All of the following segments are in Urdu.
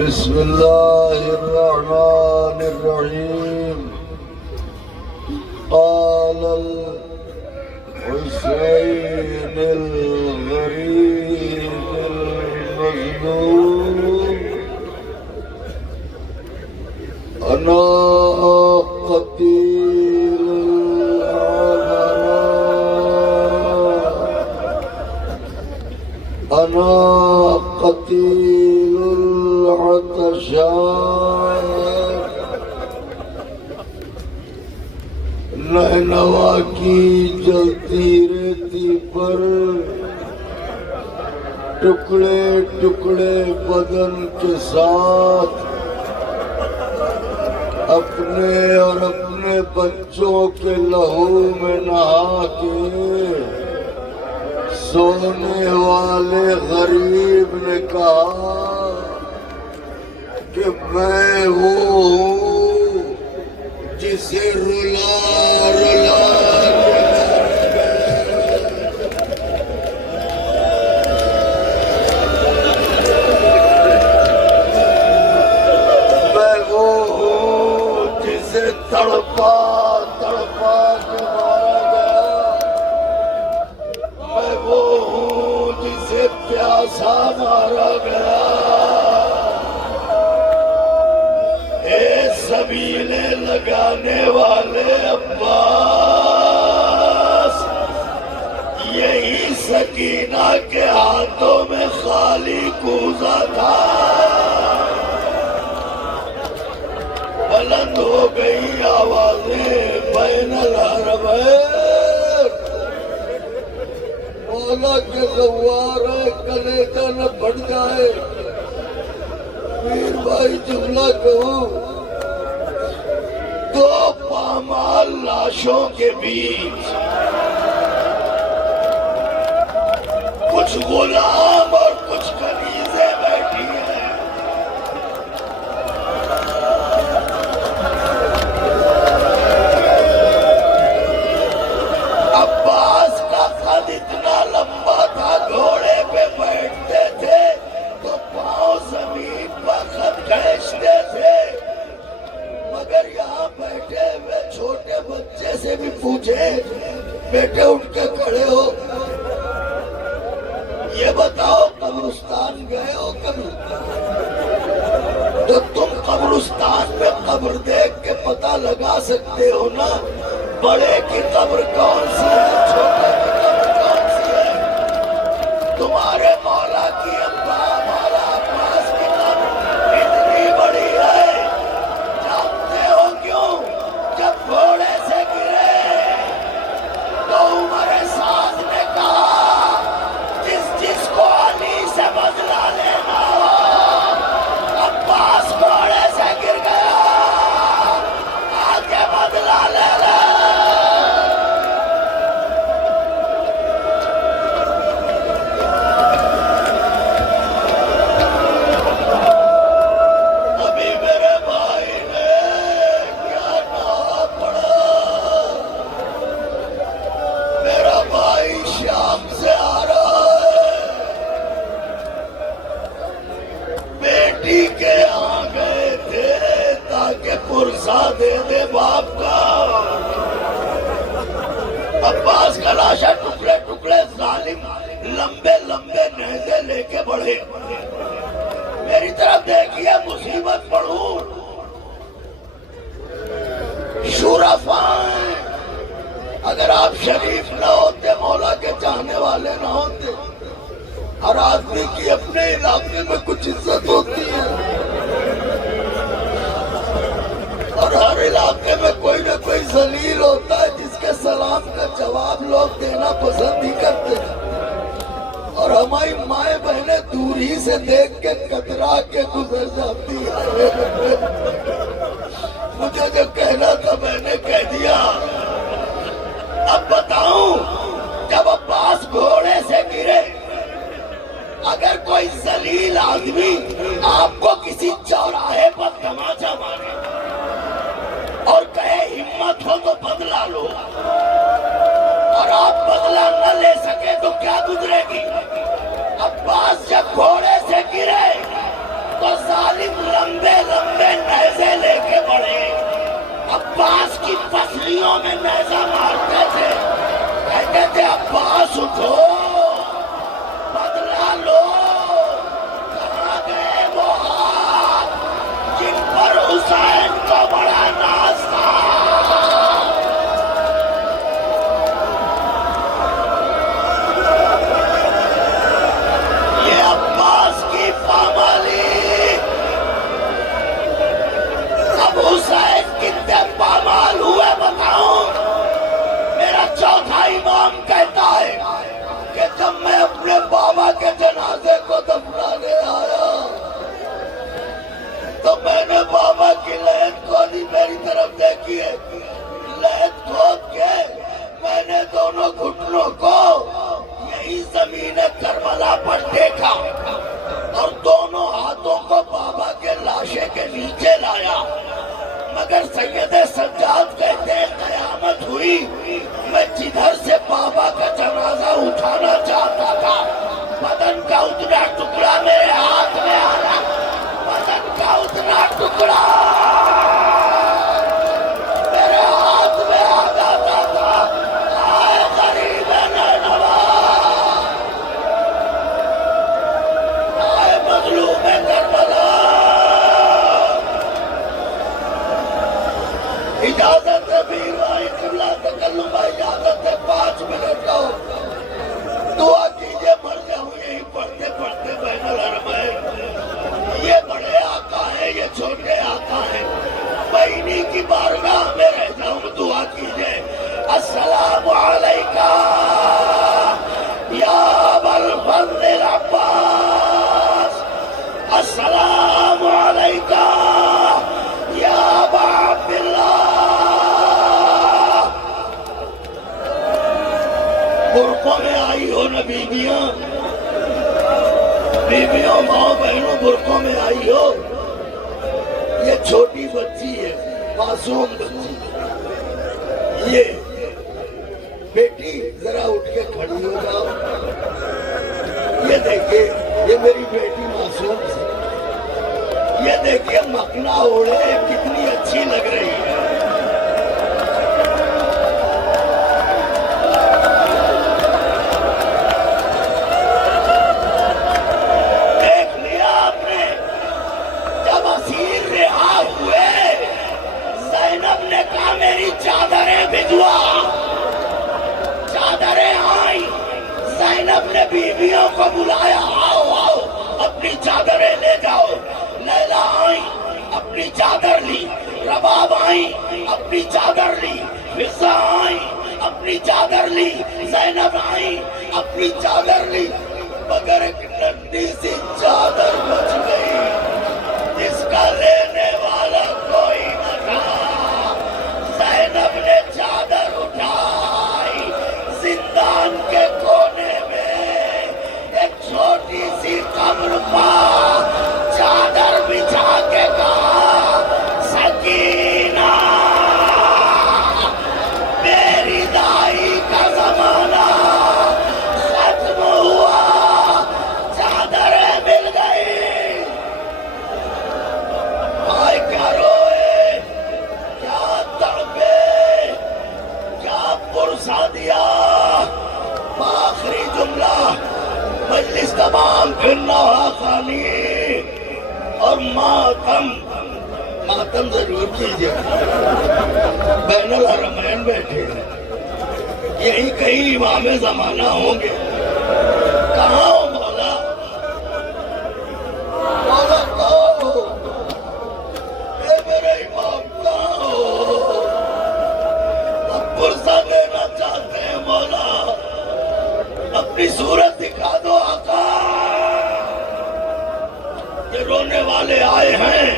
بسم الله الرحمن الرحيم. قال الحسين الغريب المظلوم أنا قتيل العذراء أنا قتيل العطشان نینوا کی جلتی ریتی پر ٹکڑے ٹکڑے بدن کے ساتھ اپنے اور اپنے بچوں کے لہو میں نہا کے سونے والے غریب نے کہا کہ میں وہ ہوں جسے رلا رلا میں وہ ہوں جسے تڑپا تڑپا کے مارا گیا میں وہ ہوں جسے پیاسا مارا گیا سبیلے لگانے والے عباس یہی سکینہ کے ہاتھوں میں خالی کوزہ تھا بلند ہو گئی آوازیں بین الحرمین مولا کے زوار ہے کلیجہ نہ بڑھ جائے پیر بھائی جملہ کہوں دو پامال لاشوں کے بیچ کچھ غلام اور کچھ کنیزیں بیٹھی ہیں عباس کا قد اتنا لمبا تھا گھوڑے پہ بیٹھتے تھے تو پاؤں زمین پر خط کھینچتے تھے مگر یہاں بیٹھے ہوئے چھوٹے بچے سے بھی پوچھے بیٹے اٹھ کے کھڑے ہو یہ بتاؤ قبرستان گئے ہو کبھی تو تم قبرستان میں قبر دیکھ کے پتہ لگا سکتے ہو نا بڑے کی قبر کون سی ہے چھوٹے کی قبر کون سی ہے تمہارے مولا کی ابا مولا عباس کی قبر اتنی بڑی ہے جب گھوڑے سے گرے تو عمر سعد نے کہا جس کو علی سے بدلہ لینا ہو عباس گھوڑے سے گر گیا آگے بدلہ لے لے دے دے باپ کا عباس کا لاشا ٹکڑے ٹکڑے ظالم لمبے لمبے نیزے لے کے بڑھے میری طرف دیکھیے مصیبت پڑھوں شورفاں اگر آپ شریف نہ ہوتے مولا کے چاہنے والے نہ ہوتے ہر آدمی کی اپنے علاقے میں کچھ عزت ہوتی ہے اور ہر علاقے میں کوئی نہ کوئی ذلیل ہوتا ہے جس کے سلام کا جواب لوگ دینا پسند ہی کرتے ہیں اور ہماری مائیں بہنیں دور ہی سے دیکھ کے کترا کے گزر جاتی ہیں مجھے جو کہنا تھا میں نے کہہ دیا اب بتاؤں جب عباس گھوڑے سے گرے اگر کوئی ذلیل آدمی آپ کو کسی چوراہے پر تماچا مارے اور کہے ہمت ہو تو بدلہ لو اور آپ بدلہ نہ لے سکے تو کیا گزرے گی عباس جب گھوڑے سے گرے تو ظالم لمبے نیزے لے کے بڑھے، عباس کی پسلیوں میں نیزہ مارتے تھے، کہتے تھے عباس اٹھو، بدلا لو، کہاں گئے وہ ہاتھ جن پر حسین کو بڑا ناز تھا۔ یہ عباس کی پامالی، اب حسین کتنے پامال ہوئے بتاؤں؟ میرا چوتھا امام کہتا ہے کہ جب میں اپنے بابا کے جنازے کو دفنانے آیا تو میں نے بابا کی لحد کھودی، میری طرف دیکھی ہے، لحد کھود کے میں نے دونوں گھٹنوں کو یہی زمین کربلا پر دیکھا اور دونوں ہاتھوں کو بابا کے لاشے کے نیچے لایا، مگر سید سجاد کہتے ہیں قیامت ہوئی، میں جدھر سے بابا کا جنازہ اٹھانا چاہتا تھا بدن کا اتنا ٹکڑا میرے ہاتھ میں آیا، بدن کا اتنا ٹکڑا میرے ہاتھ میں آ جاتا تھا۔ آئے غریب نینوا، آئے مظلوم کربلا، اجازت ہے پیر بھائی قبلہ تکلم بھائی، اجازت ہے 5 منٹ کا دعا کیجئے، مر جاؤں یہی پڑھتے پڑھتے بین الحرمین۔ یہ بڑے آقا ہیں، یہ چھوٹے آقا ہیں، میں انہی کی بارگاہ میں رہ جاؤں، دعا کیجئے۔ السلام علیکہ یا ابا الفضل العباس، السلام علیکہ یا ابا عبداللہ۔ برقعوں میں آئی ہو نا بیویاں، بیویوں ماں بہنوں برقعوں میں آئی ہو، یہ چھوٹی بچی ہے، معصوم بچی، یہ بیٹی ذرا اٹھ کے کھڑی ہو جاؤ، یہ دیکھیے یہ میری بیٹی معصوم سی، یہ دیکھیے مکنا اوڑھے کتنی اچھی لگ رہی ہے۔ دیکھ لیا آپ نے، جب اسیر رہا ہوئے زینب نے کہا میری چادریں بھجوا، چادریں آئیں، زینب نے بیویوں کو بلایا، آؤ آؤ اپنی چادریں لے جاؤ، لیلا آئیں اپنی چادر لی، رباب آئیں اپنی چادر لی، فضہ آئیں اپنی چادر لی، زینب آئیں اپنی چادر لی، مگر ایک ننھی سی چادر بچ گئی جس کا لینے والا کوئی نہ تھا۔ زینب نے چادر اٹھائی، زندان کے کونے میں ایک چھوٹی سی قبر پر چادر بچھا کے کہا سکینہ، میری دائی کا زمانہ ختم ہوا، چادریں مل گئی۔ آئے کیا روئے، کیا تڑپے، کیا پرسا دیا، آخری جملہ مجلس تمام پھر نوحہ خانی اور ماتم ضرور کیجئے۔ بین الحرمین بیٹھے ہیں، یہی کہیں امام زمانہ ہوں گے، کہاں ہو مولا؟ مولا کہاں ہو؟ اے میرے امام کہاں ہو؟ ہم پرسہ دینا چاہتے ہیں مولا، اپنی صورت دکھا دو آقا۔ یہ رونے والے آئے ہیں،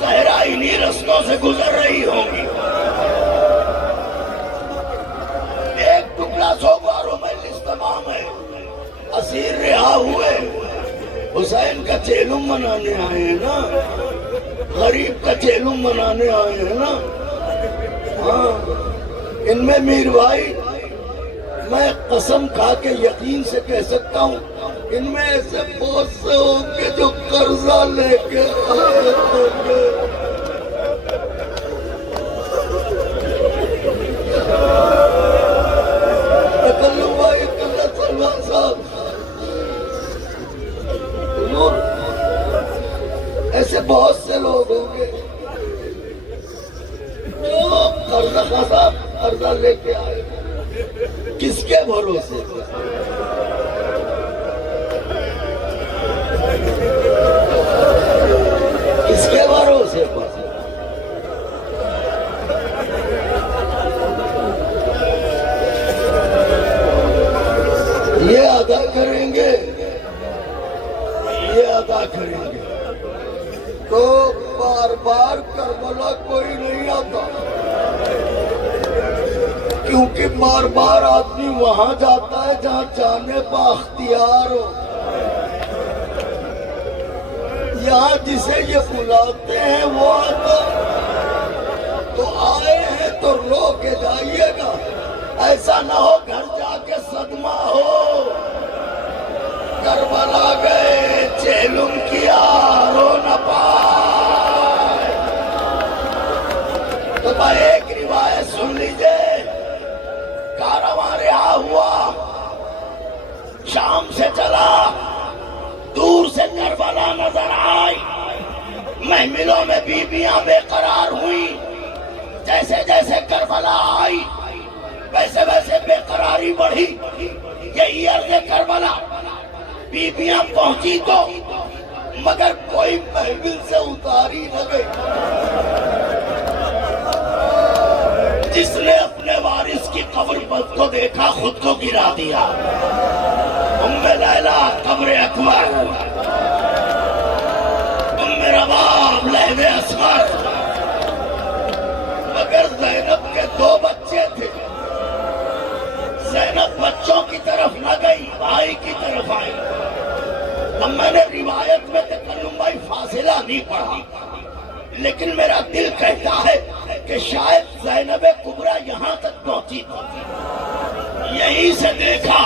صحرا انہی رستوں سے گزر رہی ہوں گی۔ ایک ٹکڑا سوگواروں مجلس تمام ہے، اسیر رہا ہوئے حسین کا چیلم منانے آئے ہیں نا، غریب کا چیلم منانے آئے ہیں نا۔ ہاں، ان میں میر بھائی میں قسم کھا کے یقین سے کہہ سکتا ہوں ان میں ایسے بہت سے ہوں گے جو قرضہ لے کے آئے ہوں گے۔ ایسے بہت سے لوگ ہوں گے جو قرضہ لے کے آئے، کس کے بھروسے؟ کس کے بھروسے پر؟ یہ ادا کریں گے، یہ ادا کریں گے تو بار بار کربلا کوئی نہیں آتا، کیونکہ بار بار آدمی وہاں جاتا ہے جہاں جانے با اختیار ہو۔ یہاں جسے یہ بلاتے ہیں وہ آتا، تو آئے ہیں تو رو کے جائیے گا، ایسا نہ ہو گھر جا کے صدمہ ہو، کربلا گئے چیلم کیا رو نہ پائے۔ تو میں ایک روایت سن لیجئے، کارواں رہا ہوا، شام سے چلا، دور سے کربلا نظر آئی، محملوں میں بیویاں بے قرار ہوئیں، جیسے جیسے کربلا آئی ویسے ویسے بے قراری بڑھی، یہی عرض کربلا، بیویاں پہنچی تو مگر کوئی محمل سے اتاری نہ گئی، جس نے اپنے وارث کی قبر کو دیکھا خود کو گرا دیا، ام لیلہ قبر اکبر، ام رباب لہب اصغر، مگر زینب کے 2 بچے تھے، زینب بچوں کی طرف نہ گئی، بھائی کی طرف آئی۔ اب میں نے روایت میں تکلم بھائی فاصلہ نہیں پڑھا، لیکن میرا دل کہتا ہے کہ شاید زینب کبریٰ یہاں تک پہنچی تھی، یہیں سے دیکھا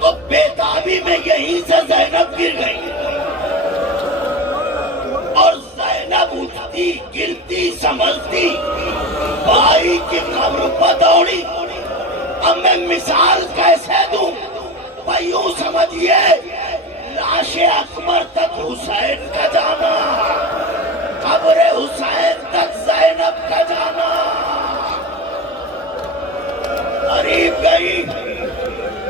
تو بیتابی میں یہیں سے زینب گر گئی، اور زینب اٹھتی گرتی سنبھلتی بھائی کی قبر پر دوڑی۔ اب میں مثال کیسے دوں؟ بھائی یوں سمجھئے لاش اکبر تک حسین کا جانا، قبر حسین تک زینب کا جانا، قریب گئی،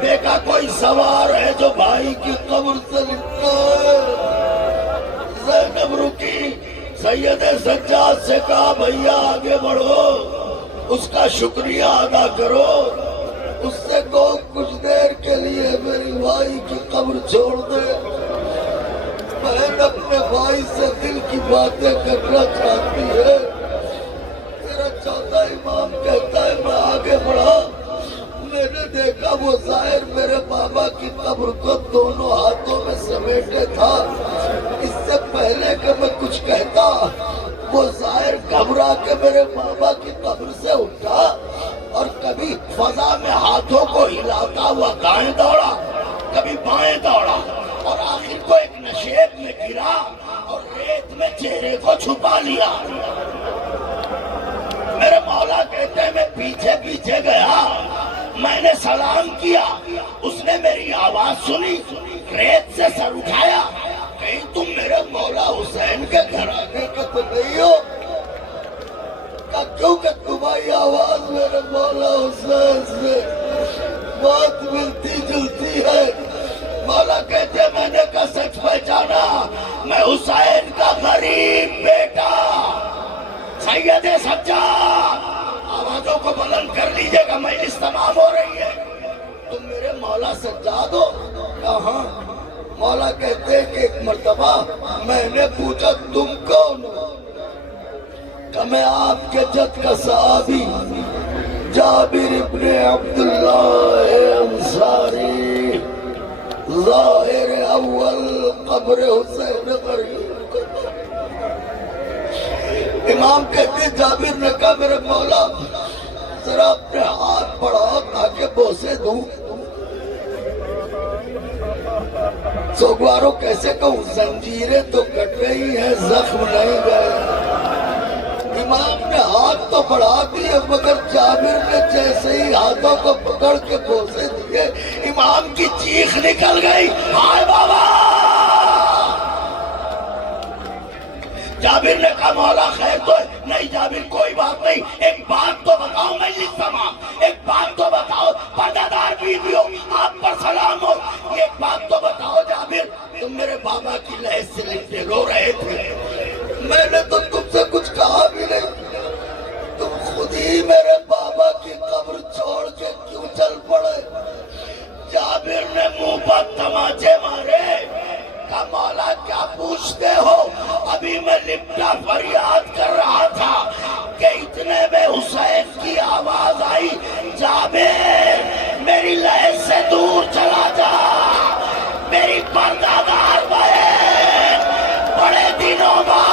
دیکھا کوئی سوار ہے جو بھائی کی قبر سے نکلا ہے، زینب رکی، سید سجاد سے کہا بھیا آگے بڑھو، اس کا شکریہ ادا کرو، اس سے کہو کچھ دیر کے لیے میری بھائی کی قبر چھوڑ دے، بہن اپنے بھائی سے دل کی باتیں کرنا چاہتی ہے۔ میرا چوتھا امام کہتا ہے میں آگے بڑھا، میں نے دیکھا وہ ظاہر میرے بابا کی قبر کو دونوں ہاتھوں میں سمیٹے تھا، اس سے پہلے کہ میں کچھ کہتا وہ ظاہر گھبرا کے میرے بابا کی قبر سے اٹھا، اور کبھی فضا میں ہاتھوں کو ہلاتا ہوا دائیں دوڑا، کبھی بائیں دوڑا، اور آخر کو ایک نشیب میں گرا اور ریت میں چہرے کو چھپا لیا۔ میرے مولا کہتے ہیں میں پیچھے پیچھے گیا، میں نے سلام کیا، اس نے میری آواز سنی، ریت سے سر اٹھایا، کہیں تم میرے مولا حسین کے گھرانے کے تو نہیں ہو؟ کیونکہ تمہاری آواز میرے مولا حسین سے بہت ملتی جلتی ہے۔ مولا کہتے میں نے کہا سچ پہچانا، میں حسین کا غریب بیٹا سید سجاد، آوازوں کو بلند کر لیجئے گا، مجلس تمام ہو رہی ہے، تم میرے مولا سجاد ہو؟ کہاں؟ مولا کہتے کہ ایک مرتبہ میں نے پوچھا تم کون ہو؟ کہ میں آپ کے جد کا صحابی جابر ابن عبداللہ انصاری، ظاہر اول قبر حسین قریب۔ امام کہتے جابر نے کہا میرے مولا ذرا اپنے ہاتھ بڑھاؤ تاکہ بوسے دوں۔ سوگواروں کیسے کہوں، زنجیریں تو کٹ رہی ہیں زخم نہیں گئے۔ امام نے ہاتھ تو بڑھا دیے مگر جابر نے جیسے ہی ہاتھوں کو پکڑ کے بوسے دیے، امام کی چیخ نکل گئی، ہائے بابا گئی. ایک بات تو بتاؤ مجلس تمام، ایک بات تو بتاؤ پردہ دار بیویوں، آپ پر سلام ہو، ایک بات تو بتاؤ جابر، تم میرے بابا کی لحظ سے لپٹے رو رہے تھے، میں نے تو تم سے کچھ کہا بھی نہیں، تم خود ہی میرے بابا کی قبر چھوڑ کے کیوں چل پڑے؟ جابر نے منہ پر تماچے مارے، کہا مولا کیا پوچھتے ہو؟ ابھی میں لپٹا فریاد کر رہا تھا کہ اتنے میں حسین کی آواز آئی، جابر میری لحظ سے دور چلا جا، میری پردہ دار بہن بڑے دنوں بعد